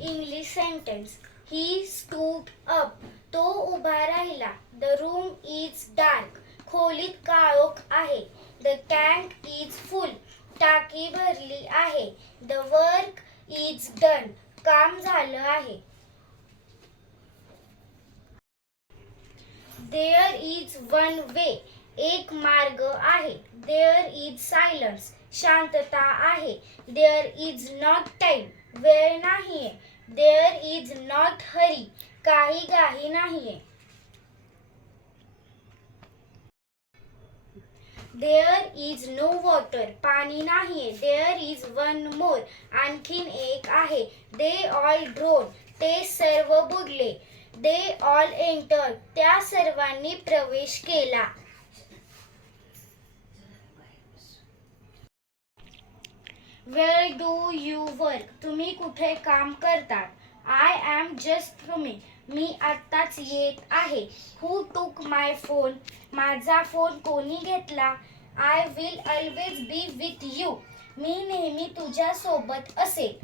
English sentence ही stood up तो उभा राहिला. द रूम इज डार्क खोलीत काळोख आहे. द टँक इज फुल टाकी भरली आहे. द वर्क इज डन काम झालं आहे. देअर इज वन वे एक मार्ग आहे. देअर इज सायलन्स शांतता आहे. देअर इज नॉट टाइम वेळ नाहीये देअर इज नॉट हरी. काही घाई नाहीये. There is no water. पाणी नाहीये. There is one more. आणखीन एक आहे. They all drown. ते सर्व बुडले. They all enter. त्या सर्वांनी प्रवेश केला. वेअर डू यू वर्क तुम्ही कुठे काम करतात? आय ॲम जस्ट तुम्ही. मी आत्ताच येत आहे. हू टूक माय फोन माझा फोन कोणी घेतला? I will always be with you मी नेहमी तुझ्या सोबत असेल.